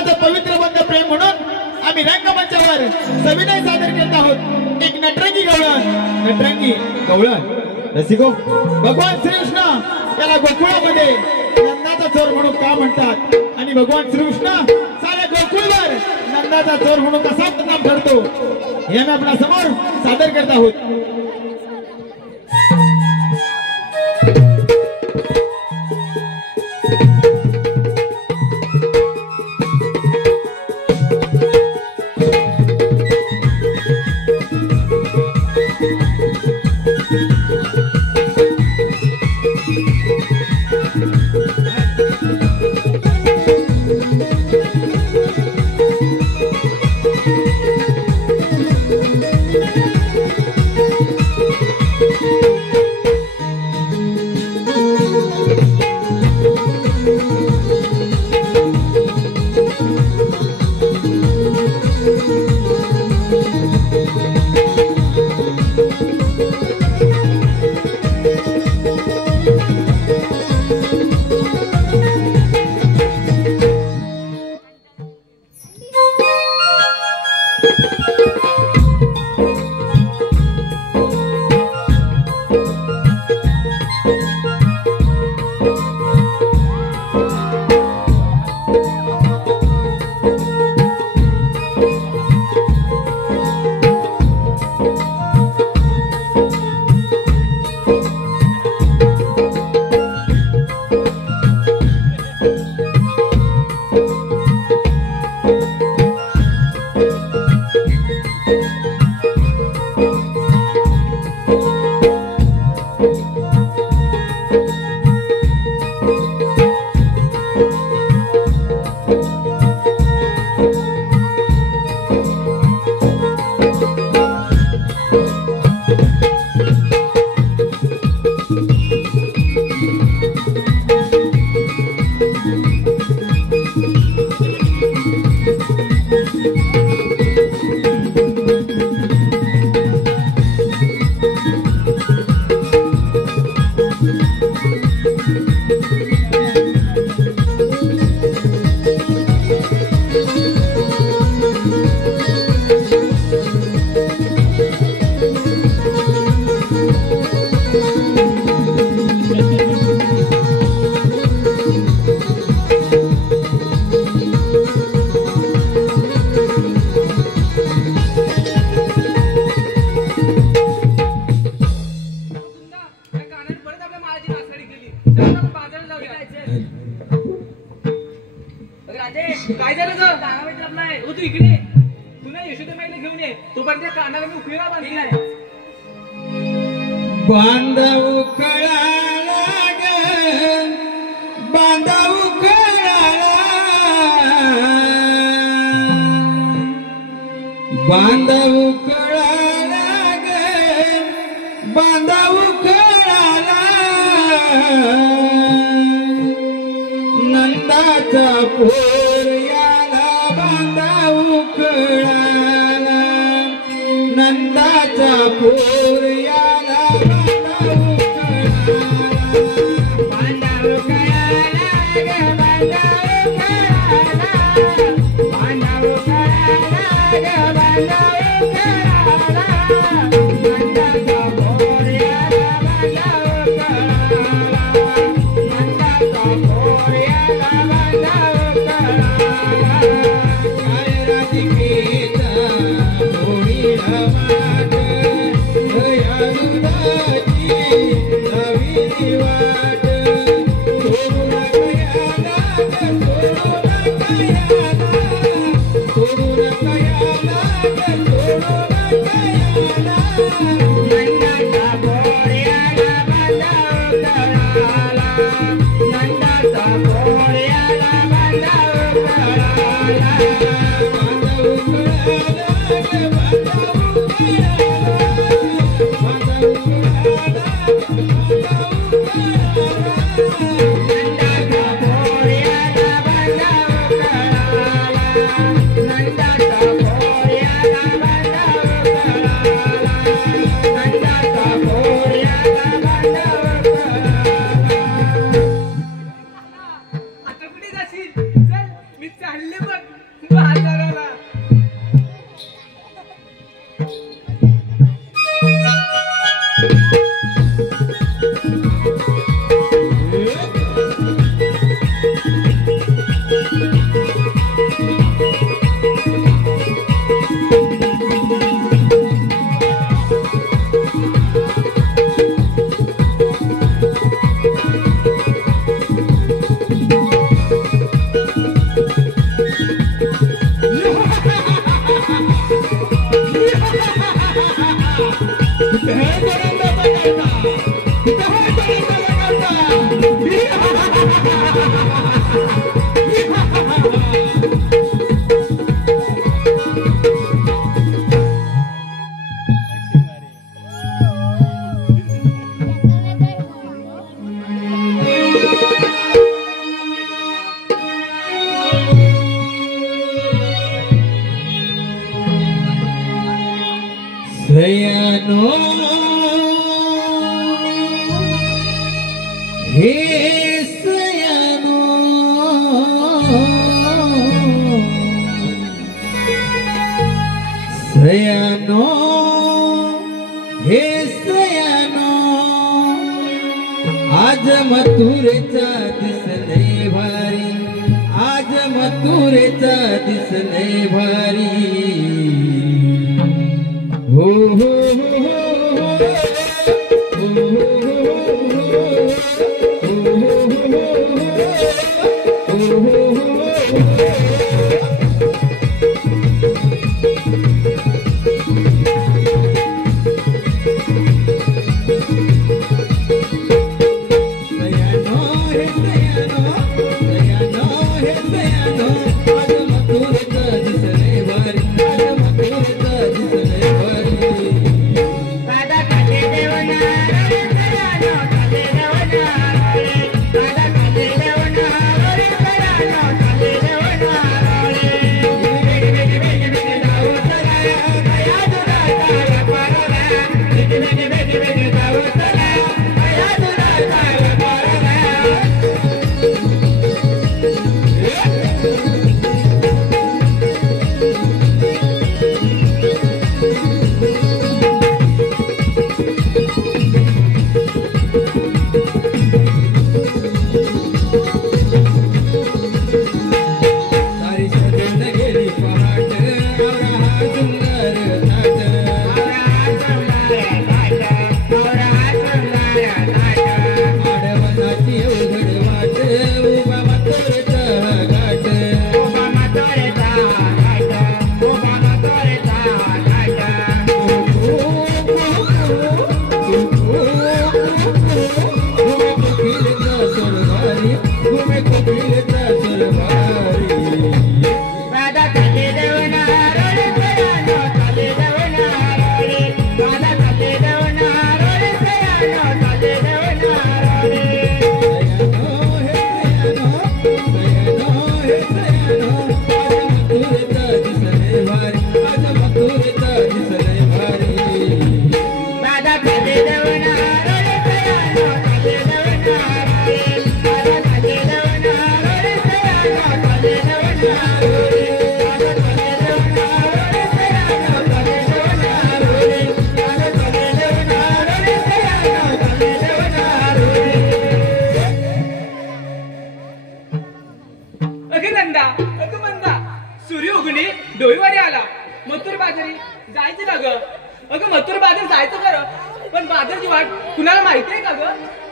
नंदाचं पवित्र बंध प्रेम म्हणून आम्ही रंगमंचावर सविनय सादर करत आहोत एक नटरंगी गवळण रसिको भगवान श्रीकृष्ण याला गोकुळामध्ये नंदाचा चोर म्हणून का म्हणतात आणि भगवान श्रीकृष्ण साऱ्या गोकुळवर नंदाचा चोर म्हणून कसा नाम ठरतो हे आम्ही आपल्या समोर सादर करत आहोत। काय झालं ग गाणं भेटलं नाही हो तू इकडे तुला यशोदे माईला घेऊन ये तोपर्यंत त्या कानाला मी उखळा बांधली नाही बांधव कळाला ग बांधव कळाला बांधव कळाला ग बांधव कळाला नंदाचा पोर याला बांधव कळाला नंदाचा पोर याला बांधव कळाला बांधव कळाला ग बांधव कळाला नंदाचा पोर याला बांधव कळाला नंदाचा पोर याला बांधव कळाला आणले पण बाजाराला. सयानो हे सयानो सयानो हे सयानो आज मथुरेचा दिसले भारी आज मथुरेचा दिसले भारी हो हो डोईवारी आला मथुर बाजारी जायचं का ग? अगं मथुर बाजार जायचं खरं, पण बाजारची वाट कुणाला माहिती आहे का ग?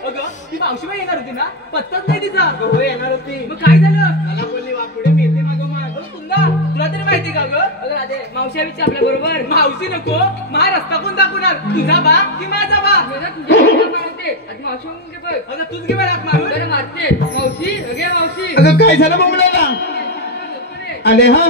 अगं ती मावशीबाई येणार होती ना, पत्ताच नाही तिचा. हो येणार होती. मग काय झालं? मला बोलली वा पुढे मिळते मागं माग. कुंदा तुला तरी माहिती का ग? अगं राधे मावशी आलीच आपल्या बरोबर. मावशी नको, मा रस्ता कोण दाखवणार? तुझा बा की माझा बा? मारते आता मावशी म्हणून घे बघ. अगं तूच घे बा हाक मारून. जरा मारते मावशी अगे मावशी. अगं काय झालं बोमल्याला? आले हा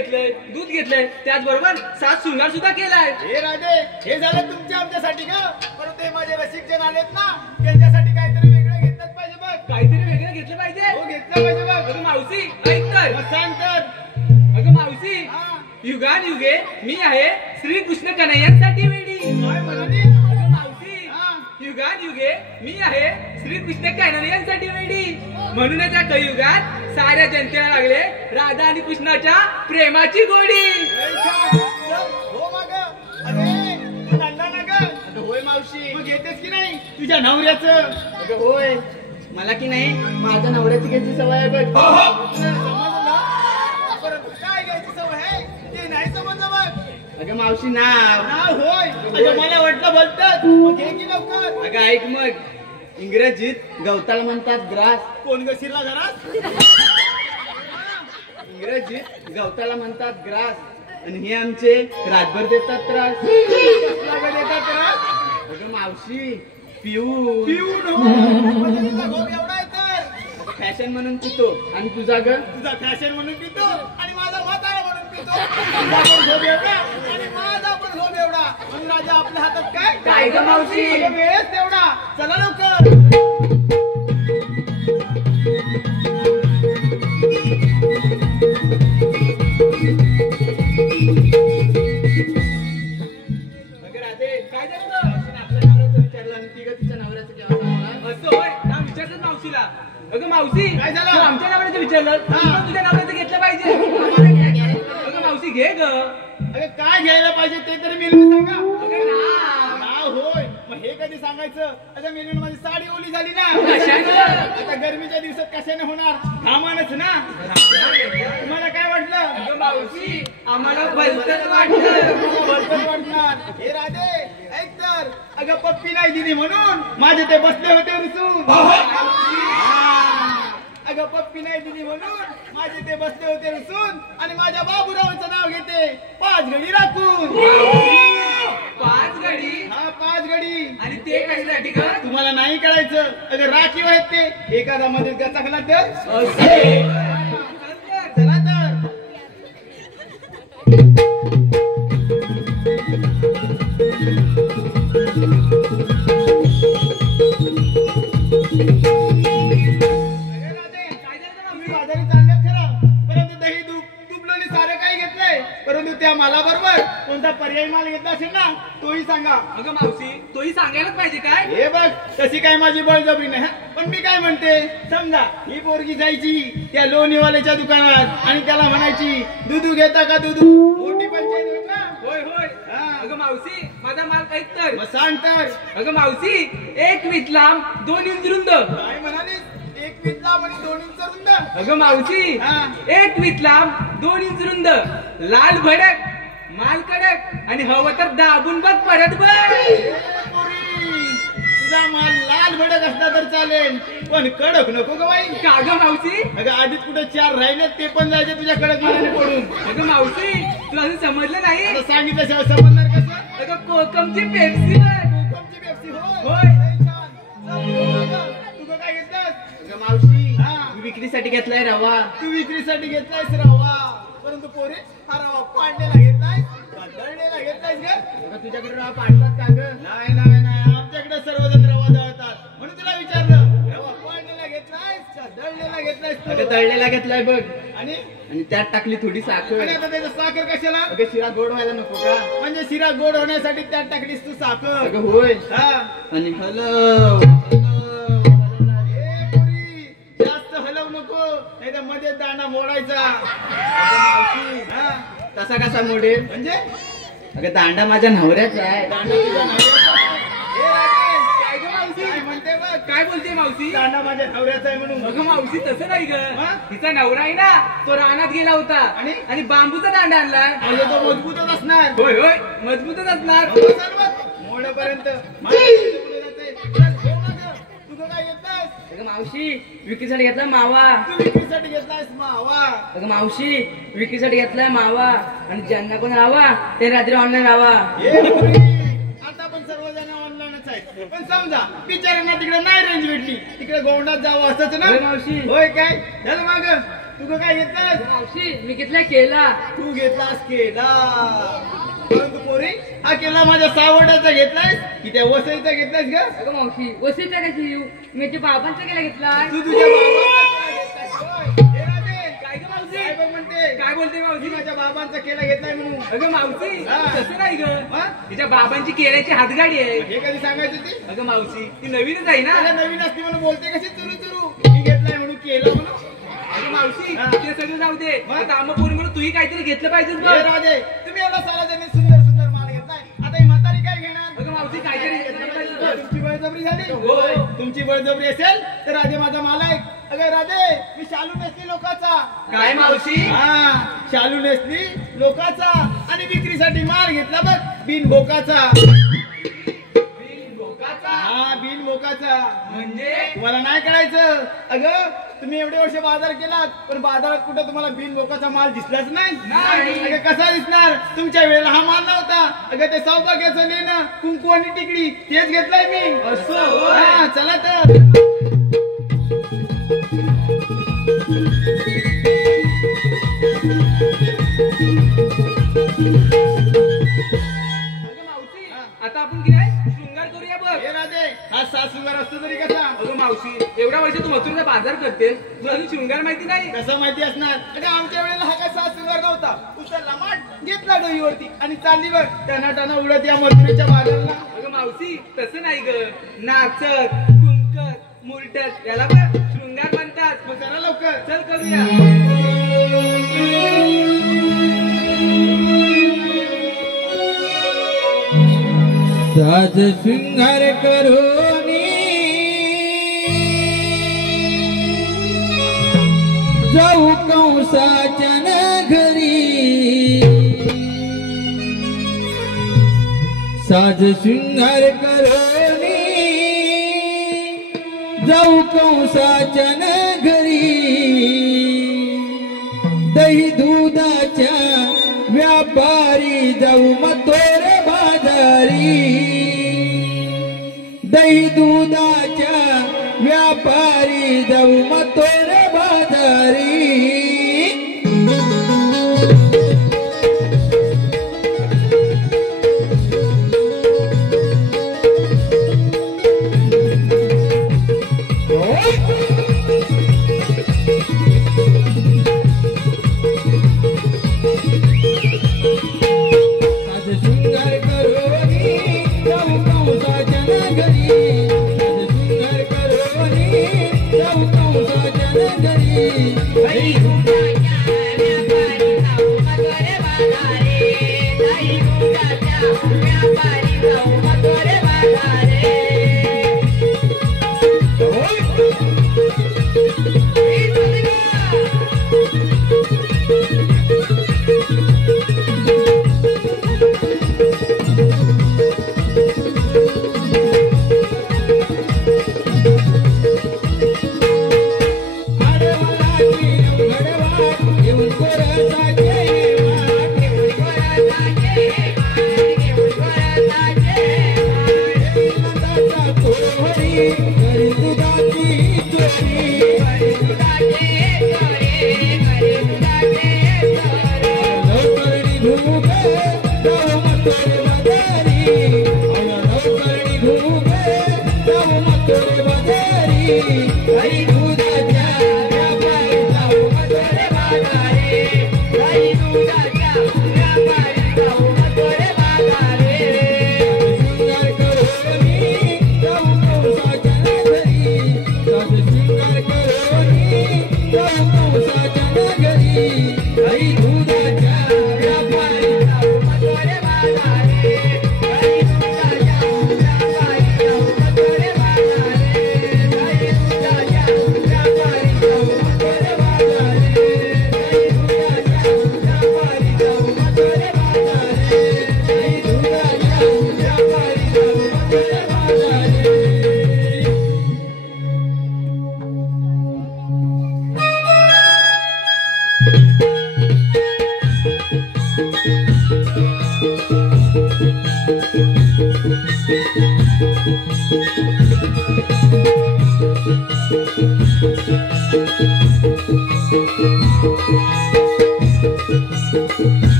घेतलंय, दूध घेतलंय, त्याचबरोबर सात शृंगार सुद्धा केलाय. हे राधे, हे झालं तुमच्या आमच्यासाठी का? परंतु हे माझे रसिक जन आलेत ना, त्यांच्यासाठी काहीतरी वेगळं घेतलंच पाहिजे बघ. काहीतरी वेगळं घेतलं पाहिजे. हो, घेतलं पाहिजे बघ. अगं मावशी ऐक तर. मग सांग तर. अगं मावशी, हा, युगान युगे मी आहे श्रीकृष्ण कन्हैयांसाठी वेडी. काय म्हणाली? अगं मावशी, हा, युगान युगे मी आहे श्रीकृष्ण कन्हैयांसाठी वेडी. म्हणूनच या कलियुगात साऱ्या जनतेला लागले राधा आणि कृष्णाच्या प्रेमाची गोडी. लय छान. चल, हो मागं. अरे, तू नंदा ना गं? अगं होय मावशी. तू घेतेस की नाही तुझ्या नवऱ्याचं? अगं होय, मला की नाही माझ्या नवऱ्याची घ्यायची सवय आहे बघ. समजलं? परंतु काय घ्यायची सवय आहे ते नाही समजलं बघ. अगं मावशी नाव. नाव होय. अगं मला वाटलं बोलतात. मग घे की लवकर. अगं ऐक मग, इंग्रजीत गवताला म्हणतात ग्रास. कोण ग शिरला घरात? इंग्रजीत गवताला म्हणतात ग्रास. आणि हे आमचे रातभर देतात त्रास. कसला देतात त्रास? अगं मावशी, पिऊ पिऊन हो. म्हणजे तुझा झोप एवढा आहे तर. फॅशन म्हणून पितो. आणि तुझा ग? तुझा फॅशन म्हणून पितो आणि माझा म्हातारा म्हणून पितो. तुझा पण झोप एवढा आणि माझा पण झोप एवढा. म्हणून राजा आपल्या हातात काय? काय ग मावशी? अगं वेळच तेवढा. चला लवकर. अगं राधे, काय झालं? मावशीने आपल्या नवऱ्याचं विचारलं आणि ती ग तिच्या नवऱ्याचं केव्हा सांगणार? असं होय, ना विचारलं मावशीला. अगं मावशी, काय झालं? तू आमच्या नवऱ्याचं विचारलं, हा. तू तुझ्या नवऱ्याचं घेतलं पाहिजे. अगं मावशी घे ग. अगं काय घ्यायला पाहिजे ते तरी मेलून सांगा. अगं नाव. नाव होय. मग हे कधी सांगायचं? आता मेलून माझी साडी ओली झाली ना. कशानं? आता गरमीच्या दिवसात कशाने होणार? घामानच ना. तुम्हाला काय वाटलं? अगं मावशी, आम्हाला भलतंच वाटलं. बळकट वाटणार. हे राधे ऐक तर. अगं पप्पी नाही दिली म्हणून माझे ते बसले होते रुसून. अगं पप्पी नाही दिली म्हणून माझे ते बसले होते रुसून आणि माझ्या बाबूरावांचं नाव घेते 5 घडी राखून. 5 घडी? हा 5 घडी. आणि ते कशासाठी ग? तुम्हाला नाही कळायचं. अगं राखीव आहेत ते. एखादा मध्ये गचकला तर चला तर. अगं राधे, काय झालं तुम्ही मावशी? बाजारी चालल्यात खरं, परंतु दही तुपलं आणि सारं काही घेतलंय. परंतु त्या मालाबरोबर कोणता पर्यायी माल घेतला असेल ना तोही सांगा. अगं मावशी, तोही सांगायलाच पाहिजे काय? हे बघ तशी काय माझी बळजबरी नाही हं. पण मी काय म्हणते, समजा ही पोरगी जायची त्या लोणीवाल्याच्या दुकानात आणि त्याला म्हणायची दुधू घेता का दुधू? मोठी पंचायत होईल ना. होय होय. हा. अगं मावशी, माझा माल ऐक तर. मग सांग तर. अगं मावशी, 1 वीट लांब 2 इंच रुंद. काय म्हणालीस? 1 वीट लांब आणि 2 इंच रुंद. अगं मावशी, हा. 1 वीट लांब 2 इंच रुंद, लाल भडक, माल कडक आणि हवं तर दाबून बघ परत बघ. ए, पोरी, तुझा माल लाल भडक असला तर चालेल पण कडक नको ग बाई. का गं मावशी? अगं आधीच कुठे 4 राहिले ते पण जायचे तुझ्या कडक मालाने पडून. अगं मावशी, तुला अजून समजलं नाही? आता सांगितल्याशिवाय समजणार कसं? अगं कोकमची पेप्सी बघ. कोकमची पेप्सी होय. होय. लय छान. चल, तुझं काय घेतलंस? अगं मावशी, हा. मी विक्रीसाठी घेतलाय रवा. तू विक्रीसाठी घेतलायस रवा, परंतु पोरे हा रवा पाडलेला घेतलायस का दळलेला घेतलायस ग? अगं तुझ्याकडे रवा पाडतात का ग? नाही नाही नाही, आमच्याकडे सर्वजण रवा दळतात म्हणून तुला विचारलं. रवा पाडलेला घेतलायस का दळलेला घेतलायस अगं तू? तळलेला घेतलाय बघ. आणि आणि त्यात टाकली थोडी साखर. आणि आता त्याचं साखर कशाला? अगं शिरा गोड व्हायला नको का? म्हणजे शिरा गोड होण्यासाठी त्यात टाकलीस तू साखर. अगं होय. हा. आणि हलव. ए पोरी, जास्त हलवू नको नाही तर मध्ये दाणा मोडायचा. हा. तसा कसा मोडेल? म्हणजे अगं दांडा माझ्या नवऱ्याचा आहे. दांडा तुझ्या नवऱ्याचा आहे. ए राजे, काय गं मावशी? काय म्हणते बघ? काय बोलते मावशी? दांडा माझ्या नवऱ्याचा आहे म्हणून. अगं मावशी तसं नाही ग. हा? तिचा नवरा आहे ना, तो रानात गेला होता आणि बांबूचा दांडा आणलाय. म्हणजे तो मजबूतच असणार. होय होय, मजबूतच असणार. मोडेपर्यंत तुझं काय घेतलायस? अगं मावशी, विक्रीसाठी घेतला मावा. तू विक्रीसाठी घेतलायस मावा. अगं मावशी, विक्रीसाठी घेतलाय मावा. आणि ज्यांना कोण हवा ते रात्री ऑनलाईन राहावा. ए पोरी, आता पण सर्वजण ऑनलाईनच आहेत. पण समजा बिचाऱ्यांना तिकडे नाही रेंज भेटली, तिकडे गोंडात जावं असंच ना. होय मावशी. होय काय? चल माग तू काय घेतलास? मावशी मी घेतलाय केला. तू घेतलास केला, परंतु पोरी हा केला माझ्या सावटाचा घेतलायस की त्या वसईचा घेतलायस ग? अगं मावशी वसीचा कशी येऊ, मी तुझ्या बाबांचा केला घेतलाय. तू तुझ्या बाबांचा केला घेतलायस होय. हे राजे, काय ग मावशी? काय बघ म्हणते? काय बोलते मावशी? मी माझ्या बाबांचा केला घेतलाय म्हणून. अगं मावशी हा. तसं नाही ग, हा? तिच्या बाबांची केळ्याची हातगाडी आहे. हे कधी सांगायची ती? अगं मावशी ती नवीनच आहे ना. त्याला नवीन असती म्हणून बोलते कशी चुरू चुरू. मी घेतलाय म्हणून केला म्हणून. अगं मावशी हा. ते सगळं जाऊ दे. मग? आता आम्हा पोरी म्हणून तूही काहीतरी घेतलं पाहिजे हे बघ. राजे, तुम्ही एवढा साला त्यांनी सुंदर सुंदर माल घेतलाय, आता ही म्हातारी काय घेणार? अगं मावशी काहीतरी घेतलं पाहिजे बघ. तुमची बळजबरी झाली? होय. तुमची बळजबरी असेल तर राजे माझा मालक. अगं राजे, मी शालू नेसली लोकाचा. काय मावशी? हा, शालू नेसली लोकाचा आणि विक्रीसाठी माल घेतला बघ बिन भोकाचा. हा, बिन भोकाचा. म्हणजे तुम्हाला नाही कळायचं. अगं तुम्ही एवढे वर्ष बाजार केलात पण बाजारात कुठं तुम्हाला बिन भोकाचा माल दिसलाच नाही. नाही. अगं कसा दिसणार? तुमच्या वेळेला हा माल नव्हता. अगं ते सौभाग्याचं लेणं, कुंकू आणि टिकडी तेच घेतलंय मी. असं होय. हा, चला तर. अगं मावशी आता आपण की नाही शृंगार करूया बघ. हे राजे, हा सात सुंदर असतो तरी कसा? अगं मावशी एवढ्या वर्ष तू मथुरेचा बाजार करते, तुला अजून शृंगार माहिती नाही? कसं माहिती असणार? अगं आमच्या वेळेला हा काय सात सुंदर नव्हता. उचलला माठ, घेतला डोईवरती आणि चालली बघ टना उडत या मथुरेच्या बाजारला. अगं मावशी तसं नाही ग, नाचत कुंकत मुरटत याला पण शृंगार म्हणतात. मग करा लवकर. चल करूया. साज शृंगार करोनी जाऊ कंसाच्या घरी. साज शृंगार करोनी जाऊ कंसाच्या घरी. दही दुधाच्या व्यापारी जाऊ मथुर बाजारी. दही दुधाच्या व्यापारी जाऊ मथुर बाजारी. शृंगार करोनी जाऊ कंसाच्या घरी. शृंगार करोनी जाऊ कंसाच्या घरी.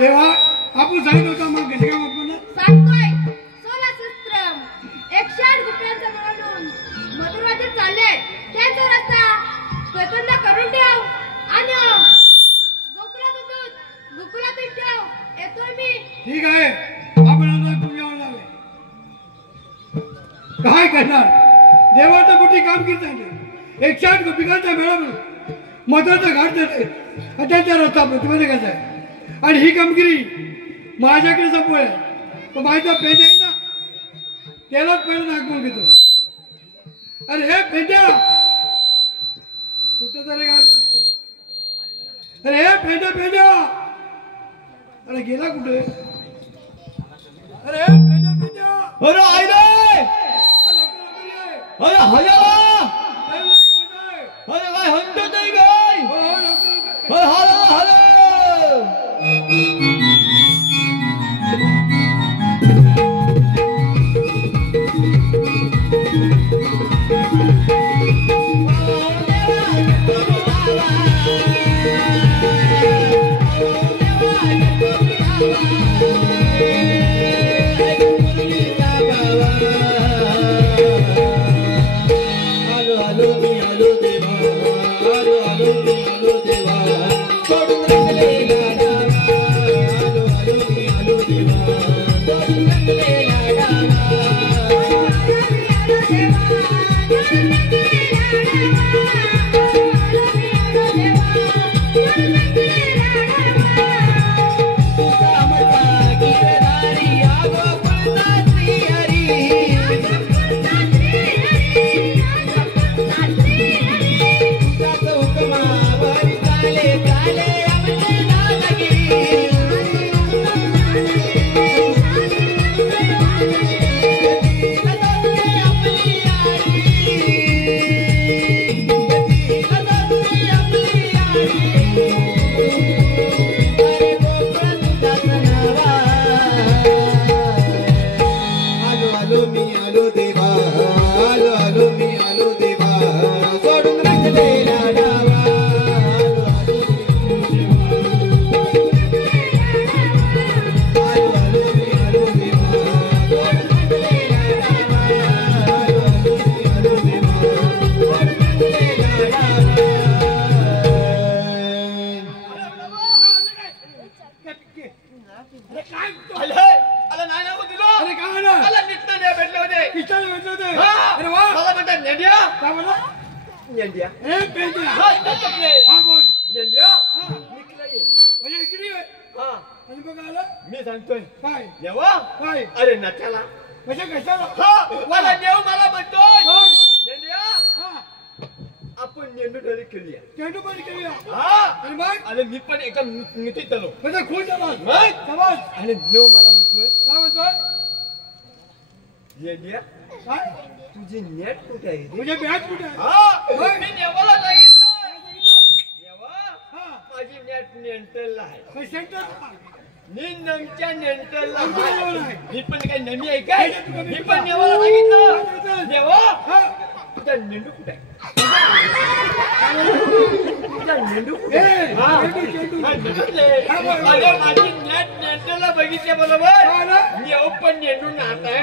देवा आपण सांगितलं होतं मग कशी काम आपण सांगतोय 16 शस्त्रम 108 रुपयांचा मिळवून मधुराचे चालले त्यांचा रस्ता स्वतंत्र करून ठेव आणि गोकुळातून ठेव येतोय मी. ठीक आहे आपण आता पुण्यावर लावले काय करणार देवाचं मोठी कामगिरी झाली 108 गोपिकांचा मेळा म्हणून मधुराचा घाट देते त्यांचा रस्ता प्रतिमध्ये कसा आहे आणि ही कामगिरी माझ्याकडे संपवली तो माझा पेंड्या आहे ना त्यालाच पहिलं दाखवून घेतो. अरे हे पेंड्या कुठं तरी काय अरे हे पेंड्या अरे गेला कुठे अरे पेंड्या अरे आईले अरे हयाला अरे काय हंतो नाही गाय अरे हाला हाला मी सांगतोय काय देवा काय अरे नच्याला म्हणजे कशाला मला देव मला म्हणतोय नेंद्या हा आपण नेंदू डोळे केली चेंडू पण केली हा आणि मग अरे मी पण एका मितीत आलो म्हणजे खुश झाला मग समज आणि देव मला म्हणतोय काय म्हणतोय नेंद्या काय तुझी नेट कुठे आहे रे? म्हणजे बॅट कुठे आहे हा मी देवाला सांगितलं देवा हा माझी नेट नेंटलला आहे काय सेंटर मी नमच्या नेंटलला नेंटलला आहे. मी पण काही नमी आहे काय मी पण देवाला सांगितलं देवा हा तुझा नेंडू कुठे आहे अरे माझी नेटला बघितल्या बरोबर येऊ पण नेटून आता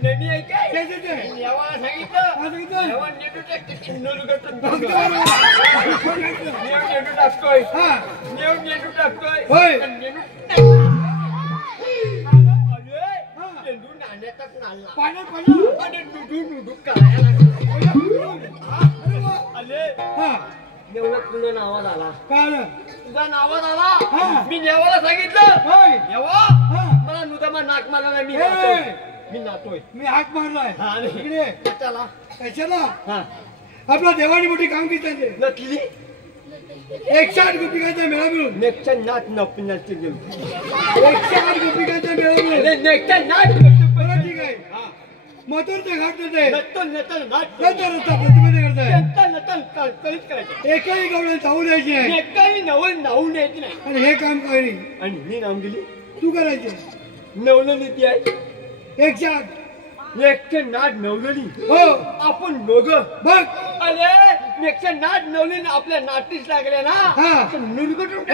नदी आहे काय देवाला सांगितलं देवा नेटू टाकतोय नेटू टाकतोय तुझा नावात आला तुझा नावात आला मी देवाला सांगितलं देवा मला नुदामा नाक मारला मी नातोय मी हाक मारलाय इकडे कशाला कशाला आपला देवानी मोठी कामगिरी त्यांचे नसली 108 गोपिकांचा मेळा मिळून नेकच्या नाट नपण्याचे गेलो 108 गोपिकांचा मेळा मिळून नेकच्या नाट बरं ठीक आहे मथुरचे घाट देते नंतर नाट नंतर रस्ता प्रतिबंध करताय नंतर कळीत करायचं एकही गवळ्या जाऊ द्यायची नाही एकाही नवल नावून यायची नाही आणि हे काम काही नाही आणि मी नाम गेली तू करायचे नवलं नीती आहे 108 एकशे नाट नवलली हो आपण दोघं बघ अरे एकशे नाट नवली आपल्या नाटीस लागल्या ना नुलगटून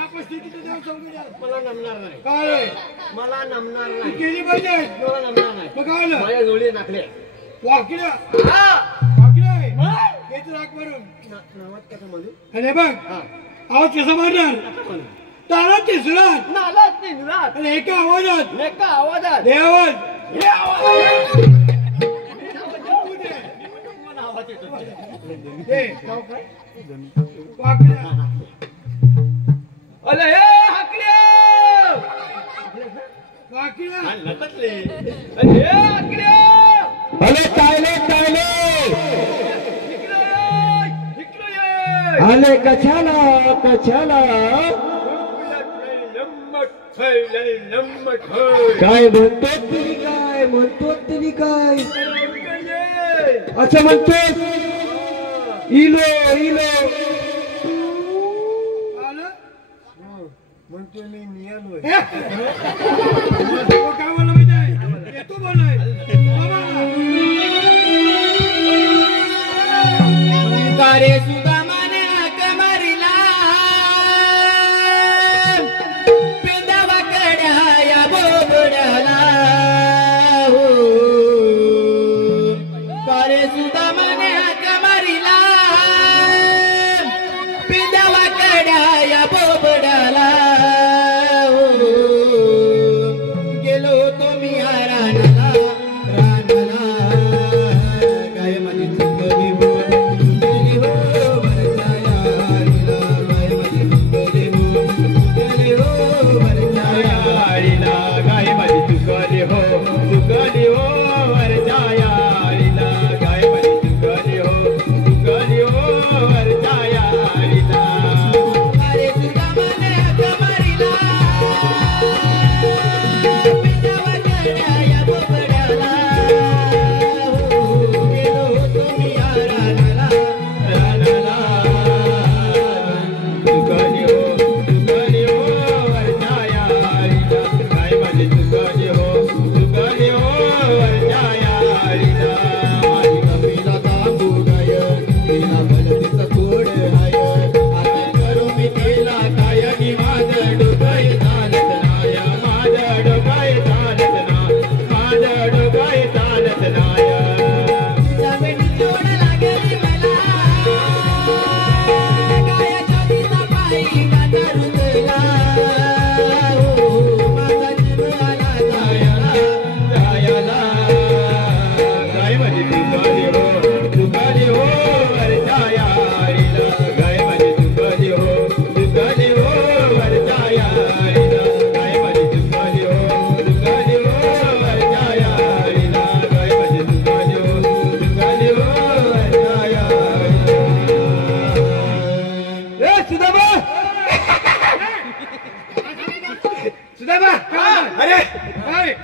आपण स्थितीचं देव चौकट आहे. मला नमणार नाही काय मला नमणार नाही केली पाहिजे मला नमणार नाही मग काय आलं? माझ्या जोडी नाकले वाकड्या हा वाकड्या मग? हेच राग मारून नावात कसं म्हणू आणि बघ हा आवाज कसा मारणार तारात ते सुरात नालाच नाही नुरात आणि एका आवाजात एका आवाजात हे आवाज हे आवाज मला आवाज येतो हे वाकड्या अरे हे हाकले वाकड्या लटकले अरे हे हाकले अरे टायले टायले इकडे ये आले कशाला कशाला काय म्हणतो तरी काय म्हणतो तरी काय असं म्हणतो इलो इलो आलं म्हणतो मी नियालोय तो काय बोलला माहिती आहे येतो बोललाय रे सुदामाने हाक मारिला पिंदावाकड्या या बोबड्याला कारे सुदामाने हाक मारिला पिंदावाकड्या या बोबड्याला गेलो तो मी रानाला रानाला गाय मध्ये चुकली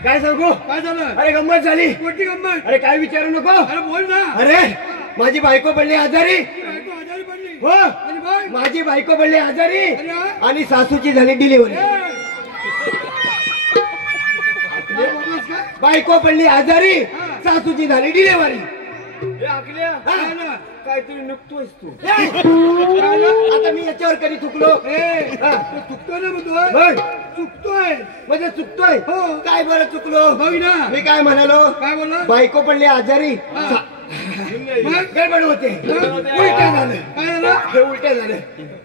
काय सांगू काय झालं अरे गंमत झाली कोणती गंमत अरे काय विचारू नको अरे बोल ना अरे माझी बायको पडली आजारी बायको आजारी पडली हो आणि बाय माझी बायको पडली आजारी अरे हा? आणि सासूची झाली डिलिव्हरी काय बोललास का? बायको पडली आजारी सासूची झाली डिलिव्हरी हे आकल्या काय ना? काहीतरी नुकतोयस तू काय ना? आता मी याच्यावर कधी चुकलो तो चुकतोय ना म्हणतोय होय. चुकतोय म्हणजे चुकतोय हो. काय बरं चुकलो बघ ना मी काय म्हणालो काय बोलला बायको पडली आजारी मग? गडबड होते उलट झालं काय झालं हे उलट झालं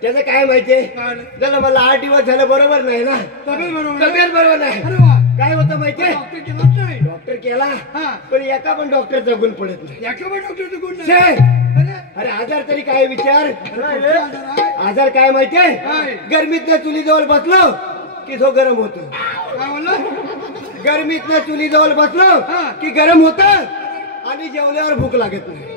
त्याचं काय माहितीये काय झालं? त्याला मला 8 दिवस झालं बरोबर नाही ना तब्येत बरोबर आहे? तब्येत बरोबर नाही अरे वा काय होतं माहितीये डॉक्टर केलाच नाही डॉक्टर केला हा पण एका पण डॉक्टर जगून पडत नाही याच्या पण डॉक्टरचं गुण छे! नाही अरे आजार तरी काय विचार कुठला आजार आहे? आजार काय माहितीये काय? गरमीतनं चुलीजवळ बसलो की तो गरम होतो काय बोलला गरमीतनं चुलीजवळ बसलो हा. की गरम होत आणि जेवल्यावर भूक लागत नाही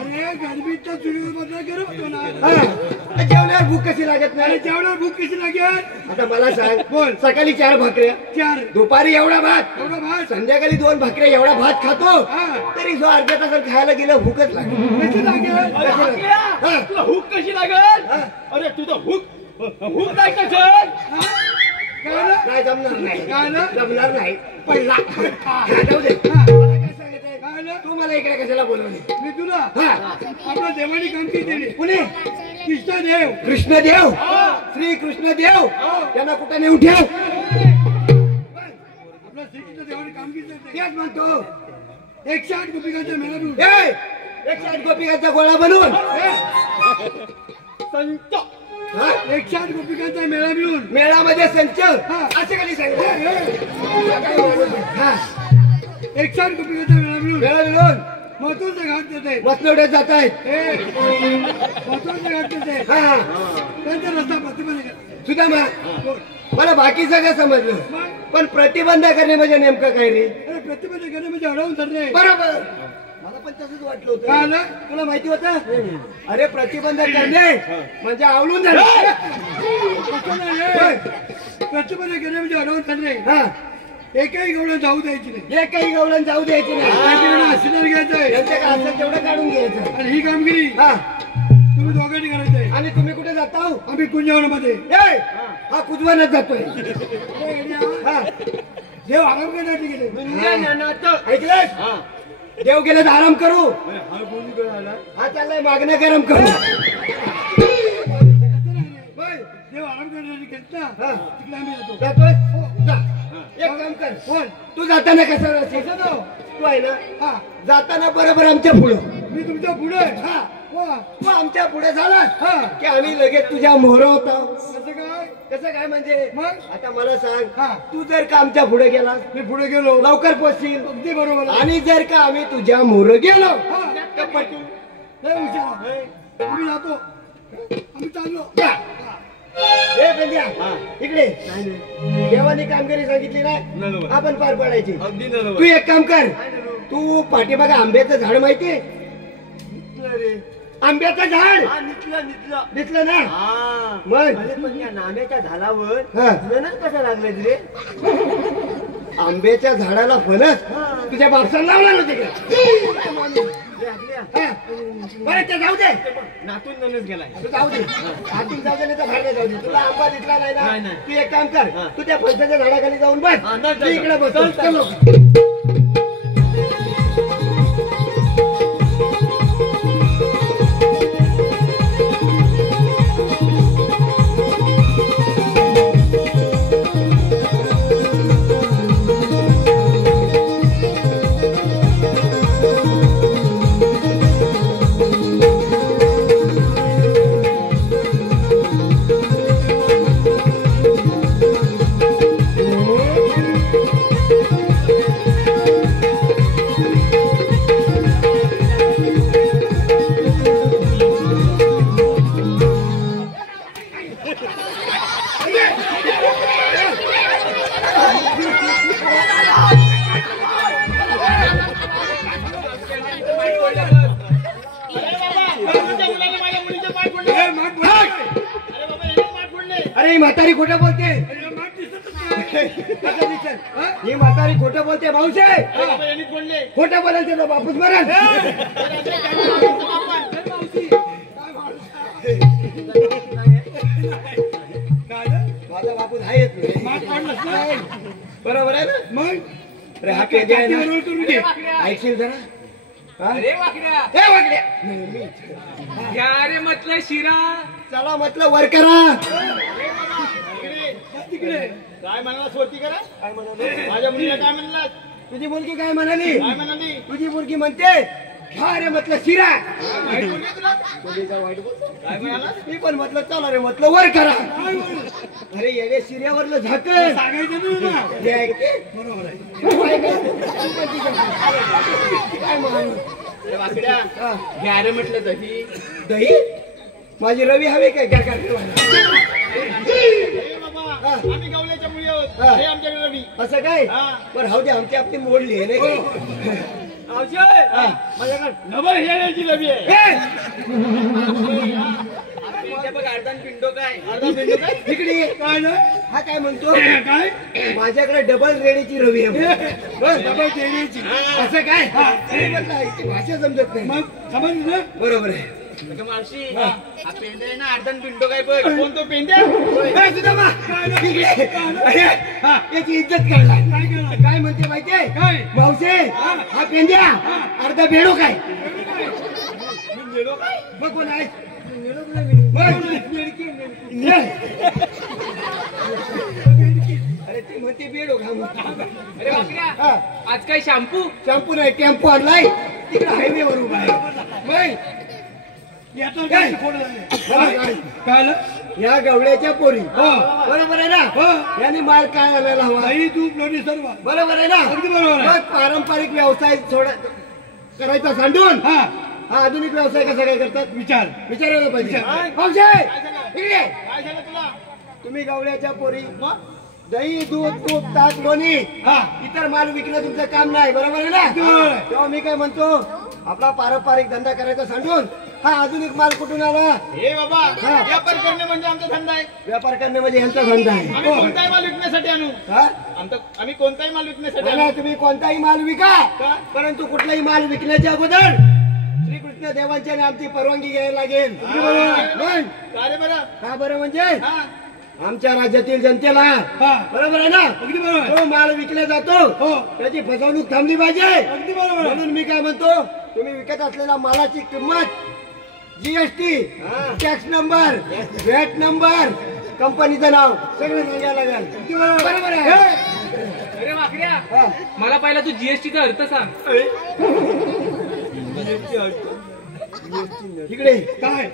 अरे गरमीचा चुलीवर बदला गरम होतो ना हा. जेवल्यावर भूक कशी लागत अरे नाही जेवणावर भूक कशी लागेल आता मला सांग बोल. सकाळी 4 भाकऱ्या 4 दुपारी एवढा भात एवढा भात संध्याकाळी 2 भाकऱ्या एवढा भात खातो हा. तरी जो अर्ध्या तासात खायला गेलं भूकच लागत कशी लागेल हा. तुला हुक कशी लागल हा. अरे तुझं हुक नाही कशल हा? काय झालं? नाही जमणार नाही काय झालं? जमणार नाही पडला हा, जाऊ दे हा. मला काय सांगायचंय काय झालं? तू मला इकडे कशाला बोलवले मी तुला हा आपल्या देवानी काम केली पुणे कृष्णदेव कृष्णदेव श्री कृष्णदेव त्यांना कुठे नेऊन ठेव आपल्या श्रीकृष्ण देवानी काम केली तेच म्हणतो 108 गोपिकांच्या मेळावून ए, 108 गोपिकांचा गोळा बनवून संत हा? 108 गोपिकांचा मेळा मिळून मेळामध्ये संच हा. असे कधी सांगितलं हा 108 गोपिकांचा मेळा मिळून मेळा मिळून महत्वाचं घाट देते मसनवड्यात जात आहेत महत्वाचं घाट देते हा हा त्यांचा रस्ता प्रतिबंध करा. सुदामा मला बाकी सगळं समजलं मग? पण प्रतिबंध करणे म्हणजे नेमकं काय रे अरे प्रतिबंध करणे म्हणजे अडवून धरणे बरोबर मला पण तसंच वाटलं काय होतं आलं? तुला माहिती होतं अरे प्रतिबंध करणे म्हणजे आवळून धरणे तसं नाही. प्रतिबंध करणे म्हणजे अडवून धरणे हा एकही गवळण जाऊ द्यायची नाही हे काही गवळण जाऊ द्यायची नाही त्यांच्याकडे आशीर्वाद घ्यायचंय त्यांच्या काय असेल तेवढं काढून घ्यायचं आणि ही कामगिरी हा तुम्ही दोघांनी करायचंय आणि तुम्ही कुठे जाता हो? आम्ही कुंजवनामध्ये ए, हा कुजवानात जातोय हा देव आराम करण्यासाठी गेले ऐकलं देव गेले तर आराम करू हा चाललाय मागणं गरम करू बोल. देव आराम करण्यासाठी गेलेत ना हा. तिकडे आम्ही येतो जातोय जा. एक काम कर बोल तू जाताना कसं कसं जाऊ? तू आहे ना हा जाताना बरोबर आमच्या पुढं मी तुमच्या पुढे हा वा तू आमच्या पुढे झाला हा की आम्ही लगेच तुझ्या मोहर होता कसं काय कसं काय म्हणजे मग? आता मला सांग हा. तू जर का आमच्या पुढे गेला मी पुढे गेलो लवकर पोचशील अगदी बरोबर आहे. आणि जर का आम्ही तुझ्या मोहर गेलो हा तर पटू लय हुशार आहे. आम्ही जातो आम्ही चाललो जा. ए बंद्या इकडे देवाने कामगिरी सांगितली नाही आपण पार पडायची अगदी तू एक काम कर तू पाठीमागे आंब्याचं झाड माहितीये आंब्याचं झाड निघलं दिसलं ना हा मग अरे पण या नाम्याच्या झाडावर हा. ननच कसं लागलं रे आंब्याच्या झाडाला फणस तुझ्या बापसाला लावला ना तिकडे हा. बरं ते जाऊ दे नातून ननच गेलाय तू जाऊ दे आतून जाऊ दे नाही तर बाहेर जाऊ दे तुला आंबा दिसला नाही नाही, ना नाही. तू एक काम कर तू त्या फणसाच्या झाडाखाली जाऊन बस हा, नाही, तू इकडे बस चल, चल. चलो अरे ही म्हातारी खोटं बोलते कसं दिसेल? ही म्हातारी खोटं बोलते मावशे खोटं बोलाल त्याचा बापूस मरण माझा बापूस आहे बरोबर आहे ना मग अरे हा पेजे आहे ना करून घे ऐकशील जरा अरे वाकड्या हे वागल्या घ्या रे म्हटलं शिरा. चला म्हटलं वर करा. तिकडे काय म्हणाला सोडती करा? काय म्हणाले? माझ्या मुलीला काय म्हणलात? तुझी मुलगी काय म्हणाली? काय म्हणाली? तुझी मुलगी म्हणते घ्या रे म्हटलं शिरा. वाईट बोलली तुला? मुलीचा वाईट बोलतो. काय म्हणाला? मी पण म्हटलं चला रे म्हटलं वर करा. अरे येडे शिऱ्यावरलं झाकण सांगायचं ना हे ऐकते? बरोबर आहे. काय म्हणाली? अरे वाकड्या हा. घ्या रे म्हटलं दही. दही माझी रवी हवे काय काय काय ए बाबा हा. आम्ही गवल्याच्या मुली आहोत. हा. हे आमच्याकडे रवी. असं काय? हा. पण हाऊ दे आमची आपली मोडली आहे नाही का? आवशे माझ्याकडे डबल हेळ्याची रवी आहे. हे! आपल्या बघ अर्धा पिंडो काय? अर्धा पिंडो काय? तिकडे ये. काय ना हा काय म्हणतो? काय माझ्याकडे डबल रेडीची रवी आहे. बस. डबल देण्याची असं काय? मी म्हटलं आईची भाषा समजत नाही. मग समजलं ना बरोबर आहे. अगं मावशी हा पेंड्या आहे ना अर्धा पिंडो काय बघ. कोण तो पेंड्या? ए, सुदामा, तिकडे ये. अरे, याची इज्जत करणार. काय करणार? काय म्हणते माहितीये? काय? मावशे हा पेंड्या अर्धा बेडो काय? मग कोण आहे? अरे ती म्हणते बेडो खा म्हणते. अरे वाकड्या हा. आज काय शॅम्पू. शॅम्पू नाही टेम्पो आणलाय तिकडे हायवे वर उभा आहे. याचा काय? फोन झाले काय? काय ना या गवळ्याच्या पोरी हो बरोबर आहे ना? हो याने माल काय आणायला हवा? दही तूप लोणी सर्व बरोबर आहे ना? अगदी बरोबर आहे. मग पारंपरिक व्यवसाय करायचा सांडून हा हा आधुनिक व्यवसाय कसा काय करतात विचार विचारायला पाहिजे. विचार. मावशे, इकडे ये. काय झालं तुला? तुम्ही गवळ्याच्या पोरी दही दूध तूप ताक लोणी हा इतर माल विकणं तुमचं काम नाही बरोबर आहे ना? बरोबर आहे. तेव्हा मी काय म्हणतो आपला पारंपरिक धंदा करायचा सांडून हा आधुनिक माल कुठून आला? हे बाबा हा. व्यापार करणे म्हणजे आमचा धंदा आहे. व्यापार करणे म्हणजे यांचा धंदा आहे. आम्ही कोणताही माल विकण्यासाठी आणू. हा? आम्ही कोणताही माल विकण्यासाठी नाही, आणू. नाही, तुम्ही कोणताही माल विका का? परंतु कुठलाही माल विकण्याच्या अगोदर श्रीकृष्ण देवांची आणि आमची परवानगी घ्यायला लागेल. पण का रे बरं? का बरं म्हणजे हा. आमच्या राज्यातील जनतेला हा बरोबर आहे ना? अगदी बरोबर आहे. तो माल विकला जातो हो त्याची फसवणूक थांबली पाहिजे. अगदी बरोबर आहे. म्हणून मी काय म्हणतो तुम्ही विकत असलेल्या मालाची किंमत GST tax number VAT number कंपनीचं नाव सगळं सांगायला लागेल. अगदी बरोबर आहे. बरोबर आहे. अरे वाकड्या हा. मला पहिला तू जीएसटीचा अर्थ सांग. इकडे काय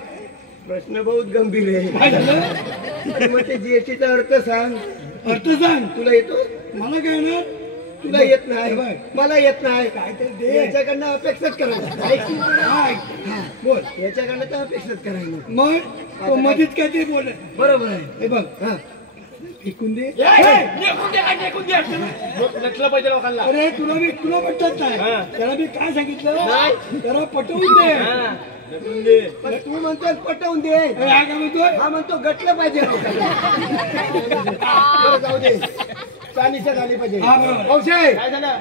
प्रश्न बहुत गंभीर आहे. काय झालं मग ते जीएसटीचा अर्थ सांग. अर्थ सांग तुला येतो? मला काय ना तुला येत नाही बरं. मला येत नाही. काय तर दे याच्याकडनं अपेक्षाच करायला ऐक. काय? बोल याच्याकडनं तर अपेक्षाच करायला मग तो मध्येच काय ते बोल बरोबर आहे. हे बघ हा. ऐकून दे नटलं पाहिजे लोकांना. अरे तुला पटत नाही त्याला मी काय सांगितलं त्याला पटवून दे पण तू म्हणतोय पटवून दे. अरे हा काय म्हणतोय हा म्हणतो गटलं पाहिजे लोकांना. बरं, जाऊ दे चालीच्या झाली पाहिजे. हा, बरोबर. औषध काय झालं?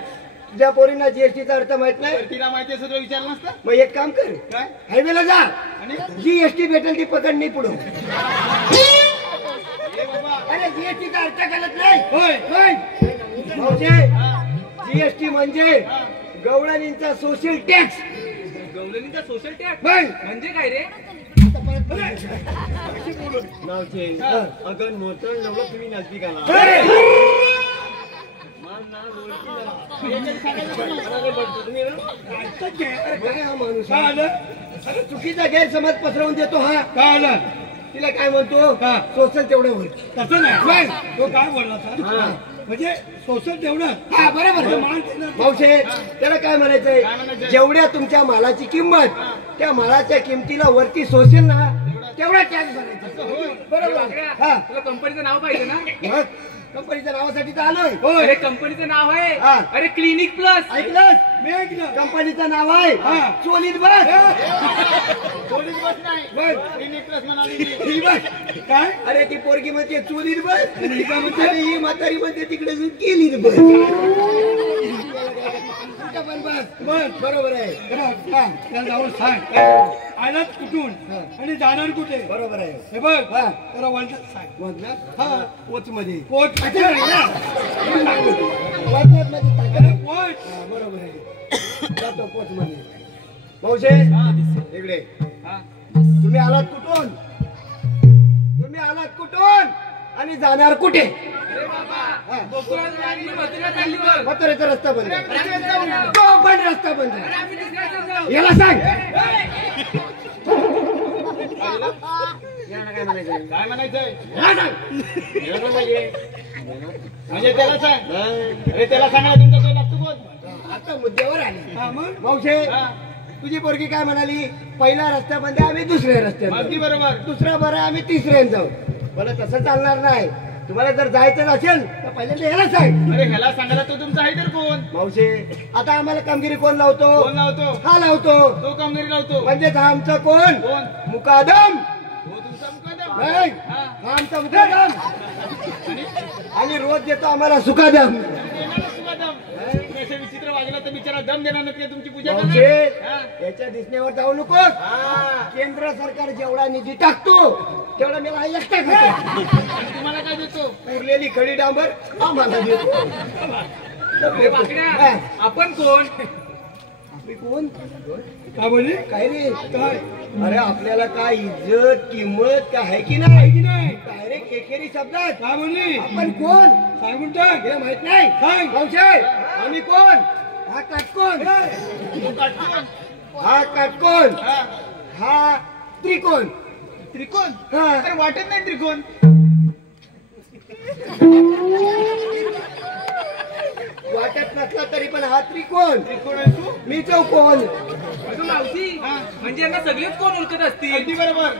तुझ्या पोरींना जीएसटीचा अर्थ माहित नाही? तिला माहिती असं तुला विचारलं नसतं? मग एक काम कर काय? हायवेला जा आणि जीएसटी भेटेल ती पकडणी पुढं. हे बाबा अरे जीएसटीचा अर्थ कळत नाही. होय जीएसटी म्हणजे गवळणींचा सोशल टॅक्स. गवलनीचा सोशल टॅक्स पण म्हणजे काय रे? अगं मोठं नवलं तुम्ही नजदीक आला. बघा हा माणूस काय आलं अरे चुकीचा गैरसमज पसरवून देतो हा. काय आलं तिला काय म्हणतो हा. सोशल तेवढं होईल. तसं नाही तो काय बोलला हा. म्हणजे सोशल तेवढं हा बरोबर आहे. मान देणार. मावशे त्याला काय म्हणायचंय जेवढ्या तुमच्या मालाची किंमत त्या मालाच्या किमतीला वरती सोशल ना तेवढा टॅक्स भरायचा. बरोबर हा. तुला कंपनीचं नाव पाहिजे ना? मग कंपनीच्या नावासाठी तर आलोय. अरे कंपनीचं नाव आहे हा. अरे क्लिनिक प्लस. ऐकलंस? मी ऐकलं कंपनीचं नाव आहे हा. चोलीत बस. पोलीस बस नाही. बस. क्लिनिक प्लस म्हणाली. ही बस. काय अरे ती पोरगी म्हणते चोलीत बस आणि ही म्हातारी म्हणते तिकडे केलीत बस. पण बस बरोबर आहे. त्याला जाऊन सांग आलात कुठून आणि जाणार कुठे बरोबर आहे. हे बघ हा. त्याला वळतात सांग मग ना हा पोच मध्ये पोट वजनात मध्ये टाका. पोट हा, बरोबर आहे. जातो पोच मध्ये मावशे इकडे तुम्ही आलात कुठून? तुम्ही आलात कुठून आणि जाणार कुठे? मथुरेचा रस्ता बंद आहे. तो पण रस्ता बंद आहे. याला सांग काय म्हणायचंय? याला सांग. याला पाहिजे. म्हणजे त्याला सांग. अरे त्याला सांगा तुमचा तो लागतो कोण? आता मुद्द्यावर आले. मावशे तुझी पोरगी काय म्हणाली? पहिला रस्ता बंद आहे, आम्ही दुसऱ्या रस्त्यात अगदी जाऊ. बरोबर. दुसरा बरं आम्ही तिसऱ्यात जाऊ. मला तसं चालणार नाही. तुम्हाला जर जायचं असेल तर पहिल्यांदा याला सांग. अरे ह्याला सांगायला तो तुमचा आहे तर कोण? मावशे आता आम्हाला कामगिरी कोण लावतो? कोण लावतो? हा लावतो. तो कामगिरी लावतो. म्हणजेच हा आमचा कोण? कोण? मुकादम. हो तुमचा मुकादम. नाही, हा. हा आमचा मुकादम. आणि रोज देतो आम्हाला सुकादम. देणारच सुकादम. कसे विचित्र वागला तर बिचारा दम देणार नाही का तुमची पूजा मावशे करणार? हा. याच्या दिसण्यावर जाऊ नकोस. केंद्र सरकार जेवढा निधी टाकतो तेवढा मला एकटा खातो. आणि तुम्हाला काय देतो? उरलेली खडी डांबर आम्हाला देतो. अरे बाकड्या, आपण कोण? मी कोण? काय बोलली? काय रे? काय? अरे आपल्याला काय इज्जत किंमत काय आहे की नाही? की नाही? डायरेक्ट एकेरी शब्दात काय बोलली? आपण कोण सांगून टाक. हे माहित नाही. सांग. मावशे आम्ही कोण? हा काटकोण. तो काटकोन. हा काटकोण. हा. हा त्रिकोण. त्रिकोण. हा. अरे वाटत नाही त्रिकोण. वाटत नसला तरी पण हा त्रिकोण. त्रिकोण आहे तू? मी चौकोन. अगं मावशी, म्हणजे यांना सगळेच कोण ओळखत असतील? अगदी बरोबर.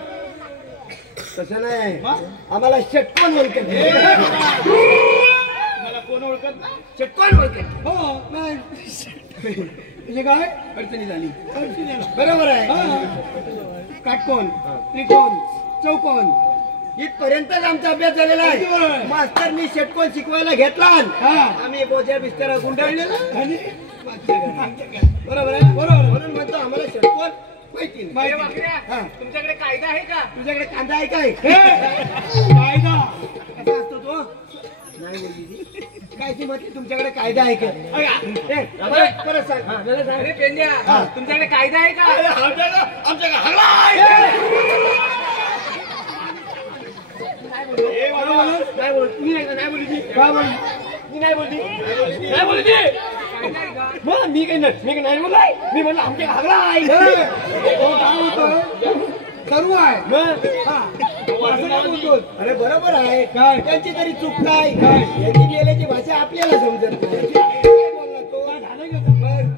तसं नाही. मग? आम्हाला षटकोन ओळखत. मला कोण ओळखत नाही? षटकोन ओळखत. हो. नाही. म्हणजे काय? अडचणी झाली. अडचण आहे. बरोबर आहे. हा. काटकोन त्रिकोण चौकोन इथपर्यंतच आमचा अभ्यास झालेला बरोबर आहे. आहे. मास्तरनी षटकोन शिकवायला घेतला. हा. आम्ही बोजा बिस्तारा गुंडाळलेला. आणि बरोबर आहे. बरोबर. म्हणून म्हणतो आम्हाला षटकोन माहिती नाही. अरे बाकड्या, तुमच्याकडे कायदा आहे का? तुझ्याकडे कांदा आहे काय? हे, कायदा. कसा असतो तो? नाही बोलली ती. काय ती म्हटली तुमच्याकडे कायदा आहे का? ए, परत सांग. अरे पेंड्या, तुमच्याकडे कायदा आहे का? आमच्याकडे हल्ला आहे. नाही बोलत. मी नाही बोलली ती. काय बोलली? मी नाही बोलली. नाही बोलली ती. कायदा आहे का? मग मी काही नाही बोलाय. मी म्हणलं आमच्या हल्ला आहे. तो काय होतं? सर्व आहे. मग? असं काय बोलतोस? अरे बरोबर आहे. काय? त्यांची तरी चूक काय? काय? याची गेल्याची भाषा आपल्याला समजत नाही. काय बोलला तो? काय झालं का? मग?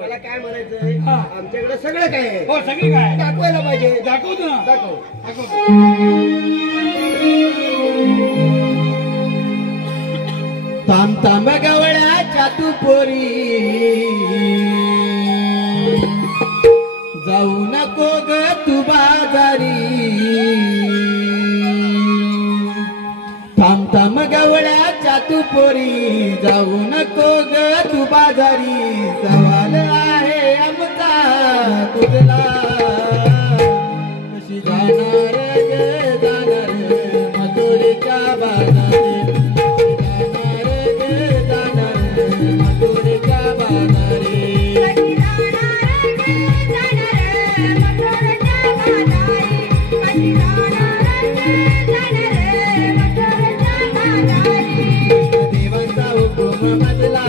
मला काय म्हणायचंय? हा. आमच्याकडे सगळं काय आहे. हो, सगळी काय? दाखवायला पाहिजे. दाखवतो ना. दाखव. दाखव. ताम ताम गवळ्याच्या तू पोरी जाऊ नको ग तू बाजारी. थांब थांब गवळ्याच्या तू पोरी जाऊ नको ग तू बाजारी. सवाल आहे आमचा तुझला कशी जाणार ग जाणार मथुरेच्या बाजारी. मथुरेच्या बाजारी. देवाचा हुकुम मधला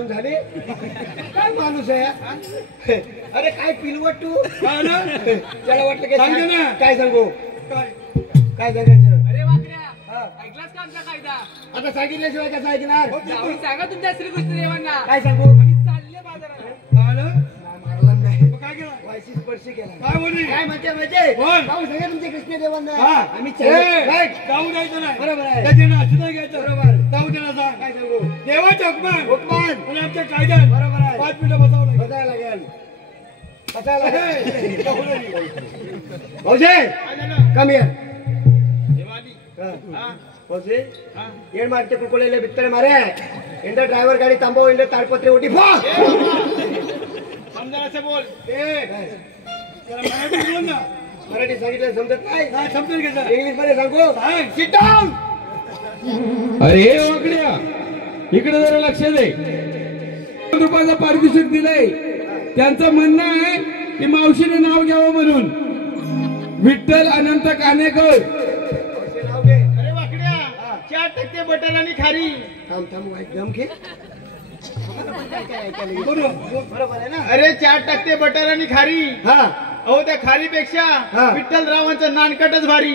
घालून झाली काय माणूस आहे अरे काय पिलवट तू हा ना? त्याला वाटलं काय सांग ना. काय सांगू काय काय सांगायचं अरे वाकड्या हा. ऐकलास का आमचा कायदा आता सांगितल्याशिवाय कसं ऐकणार जाऊन सांगा तुमच्या श्रीकृष्ण देवांना काय सांगू आम्ही चालले बाजारात आलं? मारला नाही मग काय केलं? वायसी स्पर्शी केला काय बोलली? काय म्हणते माहिती बोल. भाऊ सांगा तुमचे कृष्णदेवांना हा. आम्ही ए, right. जाऊ द्यायचं नाही. बरोबर आहे. त्याच्यानं असं नाही घ्यायचं. बरोबर. जाऊ द्यायला सांग. काय सांगू देवाच्या हुकमान हुकमान आणि आमच्या कायद्यात बरोबर आहे. 5 मिनिटं बसावं लागेल. बसायला लागेल बसायला लागेल भाऊजे कम हिअर भाऊजे येण मारते कुकुलेले बित्तरे मारे इंड ड्रायव्हर गाडी थांबव इंड ताडपत्रे ओटी फो समजा असं बोल त्याला मराठी बोल ना. मराठी सांगितलं समजत नाही काय समजून घ्यायचं? इंग्लिश मध्ये सांगू सांग. सिट डाऊन अरे वाकड्या इकडे जरा लक्ष दे ₹1 पारितोषिक दिलंय त्यांचं म्हणणं आहे की मावशीने नाव घ्यावं म्हणून विठ्ठल अनंत कानेकर नाव घे अरे वाकड्या 4% बटर आणि खारी थांब थांब वाईट दम घे बरोबर आहे ना अरे 4% बटर आणि खारी हा अहो त्या खारीपेक्षा हा. विठ्ठलरावांचं नानकटच भारी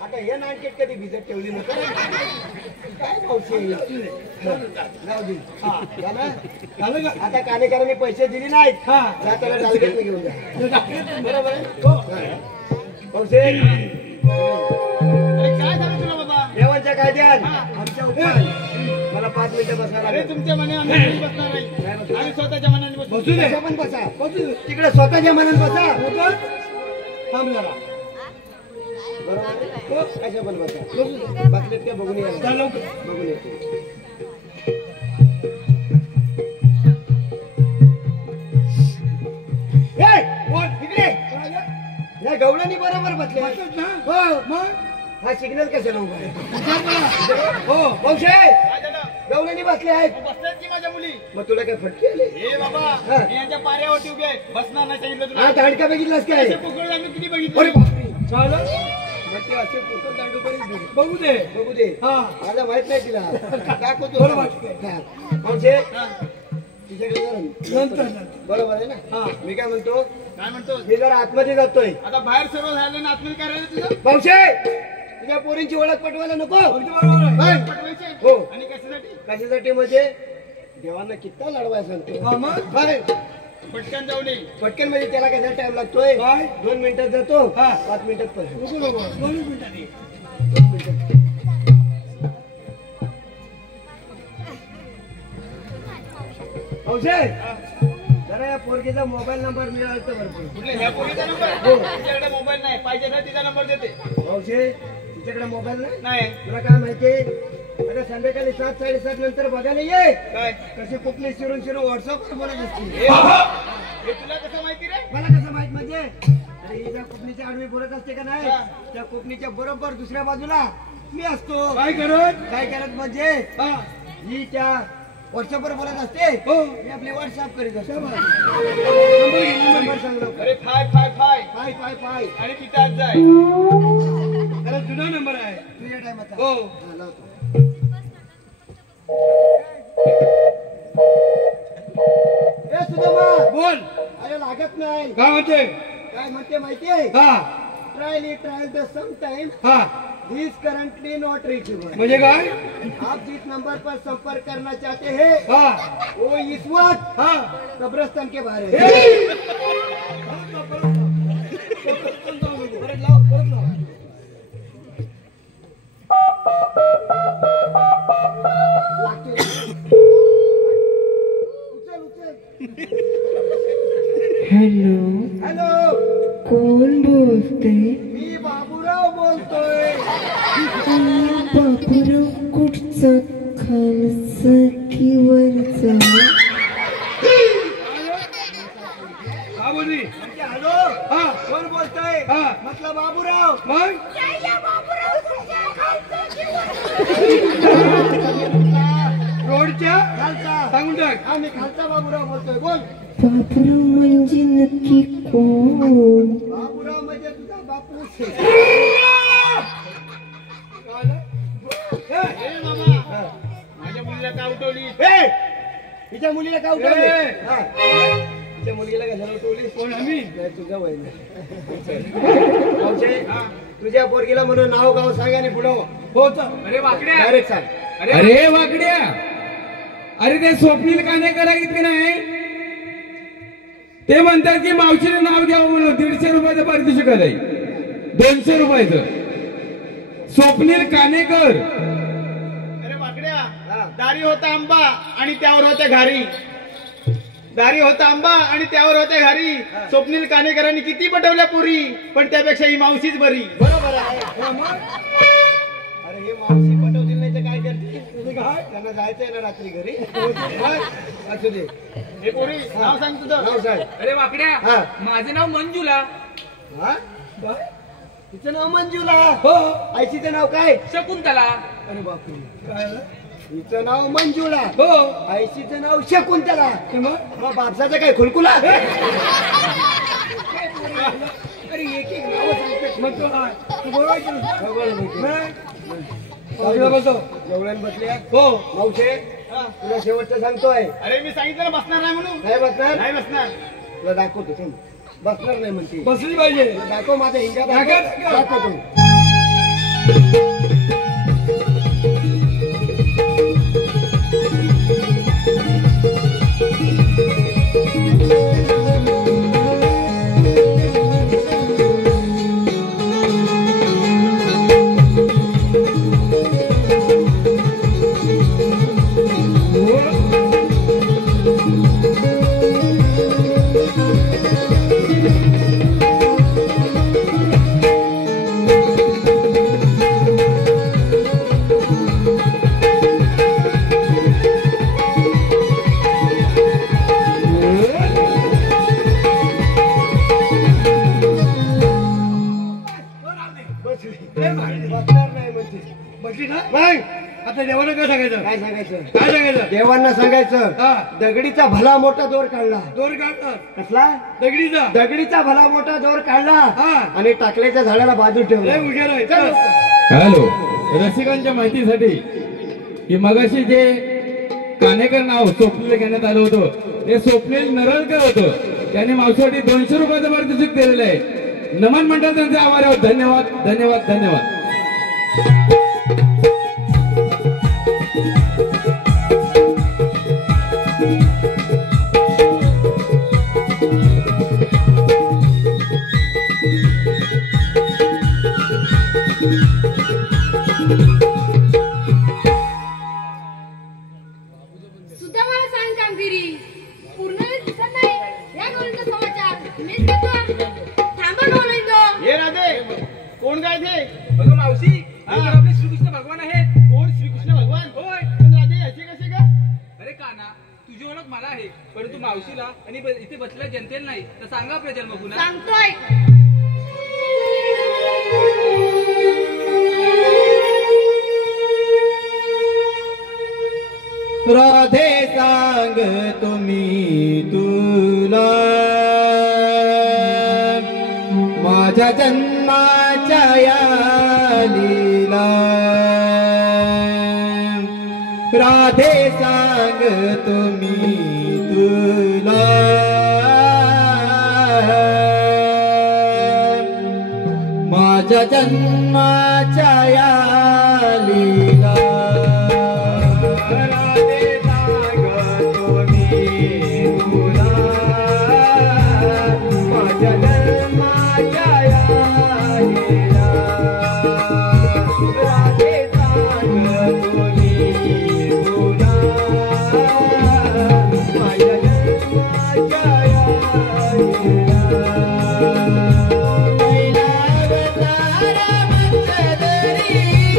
आता हे नानकेट कधी भिजत ठेवली नका काय पावशी जाऊ दे झालं? झालं का? आता कानेकरांनी पैसे दिले नाहीत हा. जा त्याला टार्गेट घेऊन जा बरोबर आहे पावशे अरे काय झालं तुला बाबा देवांच्या कायद्यात आमच्या उपमान मला 5 मिनिटं बसणार अरे तुमच्या मने आम्ही घरी बसणार नाही आम्ही स्वतःच्या मनाने बसू बसू दे. पण बसा तिकडे स्वतःच्या मनात बसा होतं? थांब जरा. बरोबर आहे? कशा पण बसा बसलेत ते बघून या चल लवकर. बघून येतो बोल. इकडे या गवळणी बरोबर बसले बसत ना? हो मग? हा सिग्नल कशाला उभा आहे विचार करा. हो. पावशे काय झालं? गवळणी बसले आहेत बसल्यात की माझ्या मुली मग तुला काय फटके आले हे बाबा हा. मी यांच्या पाऱ्यावरती उभे आहे. बसणार नाही सांगितलं तुला हा दांडका बघितलास काय असे पुकळ आम्ही किती अरे बघितले बापरे चालेल? मग ते असे पुस्तक दांडू बघू बघू दे. बघू दे हा. मला माहित नाही तिला दाखवतो बरोबर. हा. पावशे तिच्याकडे जरा नंतर बरोबर आहे ना हा. मी काय म्हणतो काय म्हणतो मी जरा आतमध्ये जातोय आता बाहेर सर्व झालं ना आतमध्ये काय राहिलं तुझं पावशे तुझ्या पोरींची ओळख पटवायला नको अगदी बरोबर आहे. होय. पटवायचे हो. आणि कशासाठी कशासाठी म्हणजे देवांना कित्ता लढवाय सांगतो हा, मग? होय. पटकन जाऊ नये पटकन म्हणजे त्याला कसा टाइम लागतोय काय? 2 मिनिटात जातो हा. 5 मिनिटात परत बघू नको. 2 मिनिटांनी. पावशे जरा या पोरगीचा मोबाईल नंबर मिळाला तर भरपूर कुठल्या ह्या पोरीचा नंबर तुझ्याकडे मोबाईल नाही पाहिजे ना तिचा नंबर देते पावशे तुझ्याकडे मोबाईल नाही नाही तुला काय माहितीये अरे संध्याकाळी 7-7:30 नंतर बघायला ये काय कशी कुठली शिरून व्हॉट्सअपवर बोलत असते हे तुला कसं माहिती रे मला कसं माहित म्हणजे अरे ही ज्या कुपणीच्या आडवी बोलत असते का नाही हा. त्या कुपणीच्या बरोबर दुसऱ्या बाजूला मी असतो काय करत? काय करत म्हणजे हा. ही त्या व्हॉट्सअपवर बोलत असते हो. मी आपली व्हॉट्सअप करीत असतो नंबर घे, नंबर नंबर घे. सांग लवकर. अरे फाय फाय फाय पाय पाय पाय आणि तिथं आज जाय त्याला जुना नंबर आहे. तुझ्या टायमात हो. सुदामा बोल. अरे लागत नाही काय होते? काय म्हणते माहितीये हा. ट्रायल द सम टाइम हा. दिस करंटली नॉट रीचेबल म्हणजे काय? आप जिस नंबर पर संपर्क करना चाहते हैं हा. वो इस वक्त हा. कब्रस्तान के बाहर है परत लाव, परत लाव. लागतोय. उचल, उचल. हॅलो हॅलो कोण बोलते मी बाबूराव बोलतोय बापूराव कुठचा खालचा की वरचा का बोलली? म्हणजे हॅलो हा. कोण बोलतोय हा. म्हटलं बाबूराव मग? रोडच्या खालचा सांगून टाक. हा मी खालचा बाबूराव बोलतोय बोल बापूराव म्हणजे नक्की कोण बाबूराव म्हणजे तुझा बापूस ए बाबा माझ्या मुलीला का उठवली? तिच्या मुलीला का उठवली? तिच्या मुलीला कशाला उठवली? कोण आम्ही? नाही, तुझं वय नाही. तुझ्या पोरगीला म्हणून नाव गाव सांग आणि पुढं हो तर. अरे वाकड्या डायरेक्ट सांग. अरे वाकड्या, अरे ते स्वप्नील कानेकर आहेत की नाही, ते म्हणतात की मावशीने नाव घ्यावं म्हणून 150 रुपयाचं पारितोषिक आहे, 200 रुपयाचं. स्वप्नील कानेकर. अरे वाकड्या, दारी होता आंबा आणि त्यावर होते घारी. दारी होता आंबा आणि त्यावर होते घारी. स्वप्नील कानेकरांनी किती पटवल्या पुरी, पण त्यापेक्षा ही मावशीच बरी. बरोबर आहे. अरे हे मावशी पटवतील नाही तर काय करते? काय त्यांना जायचंय ना रात्री घरी. असू दे. हे पुरी नाव सांग तुझं. नाव सांग. अरे वाकड्या हा. माझं नाव मंजुला. हा? तिचं नाव मंजुला. हो. आईशीचं नाव काय? शकुंतला. अरे बापरे. काय? हिचं नाव मंजुला. हो. आईशीचं नाव शकुंतला. मग मग बापसाचं काय खुलकुला? अरे एक एक नाव सांगते. मग तो आहे. तू बोलवायचं ना. बाजूला बसव. जेवढ्यान बसल्या. हो. मावशे तुला शेवटचं सांगतोय. अरे मी सांगितलं ना बसणार नाही म्हणून. नाही बसणार? नाही बसणार. तुला दाखवतो चल. बसणार नाही म्हणते. बसली पाहिजे. तुला दाखव माझा हिंगा दाखव. दाखवतो. बसणार नाही म्हणते. बसली ना. मग आता देवाला काय सांगायचं? काय सांगायचं? काय सांगायचं? देवांना सांगायचं हा. दगडीचा भला मोठा दोर काढला. दोर काढतात. कसला? दगडीचा. दगडीचा भला मोठा दोर काढला हा. आणि टाकल्याच्या झाडाला बाजू ठेवला. लय हुशार आहे. चल. हॅलो, रसिकांच्या माहितीसाठी की मगाशी जे कानेकर नाव स्वप्नील घेण्यात आलं होतं ते स्वप्नील नरळकर होतं. त्यांनी मावशीसाठी 200 रुपयाचं पारितोषिक दिलेलं आहे. नमन मंडळ त्यांचे आभार आहोत. धन्यवाद धन्यवाद धन्यवाद. सुद्धा मला सांग कामगिरी पूर्ण वेळ दिसत नाही. या गोष्टीचा समाचार मीच देतो. थांबा बोलायचो. हे राधे, कोण काय ते? अगं मावशी हे तर आपले श्रीकृष्ण भगवान आहेत. कोण? श्रीकृष्ण भगवान. होय. पण राधे असे कसे का? अरे काना तुझी ओळख मला आहे, परंतु मावशीला आणि इथे बसलेल्या जनतेला नाही. तर सांगा आपल्या जन्मभूना. सांगतोय. राधे सांग तुम्ही तुला माझ्या जन्माच्या या लीला. राधे सांग तुम्ही तुला माझ्या जन्माच्या या लीला. कैलावतार मंगदरी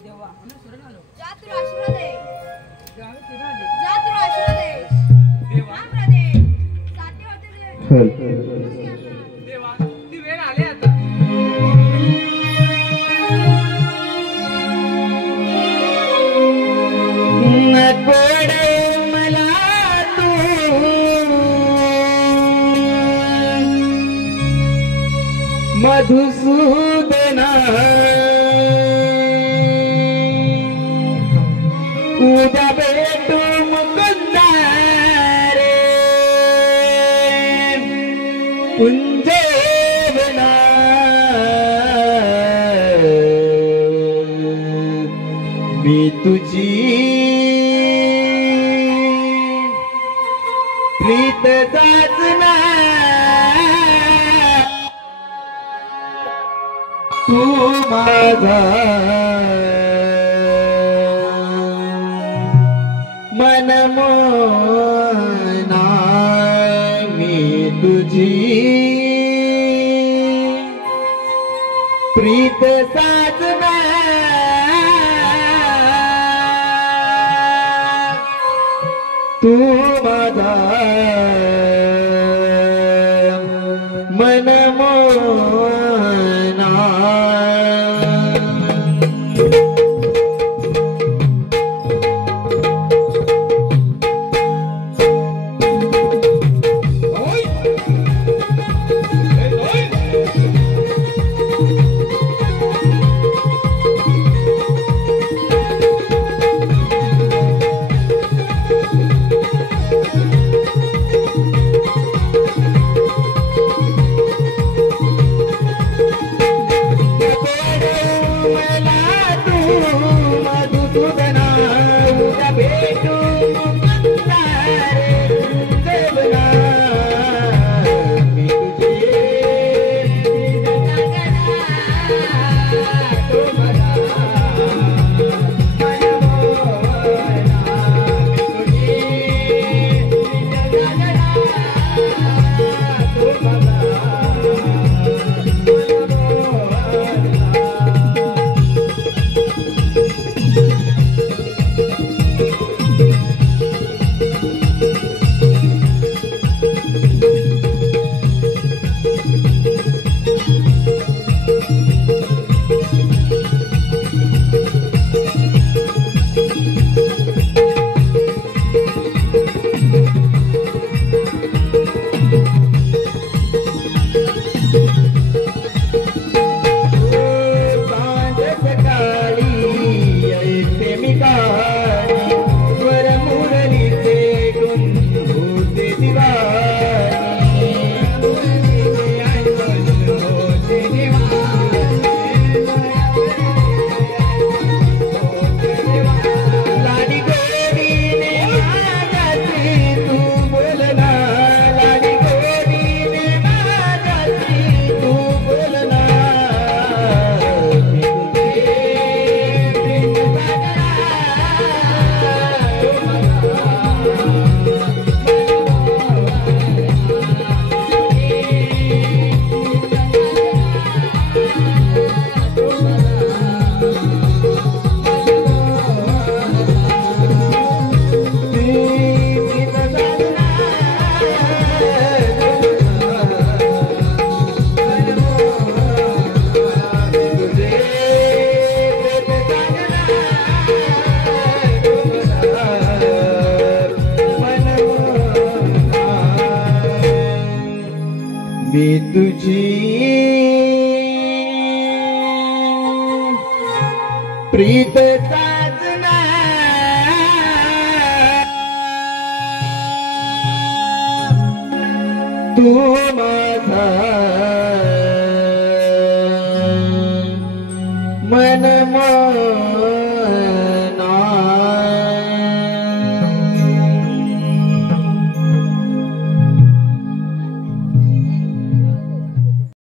जा तुला आशीर्वाद दे. जा तुला आशीर्वाद दे. थांब राधे. साथी होते रे. देवा ती वेळ आली आता. मधुसूदना उद्या भेटू मुकुंदा रे कुंजेवना मी तुझी प्रीत जाचना तू माझा मनमोना मी तुझी प्रीत साजना तू माझा मनमोना मी तुझी प्रीत साजना तू माझा मनमोहना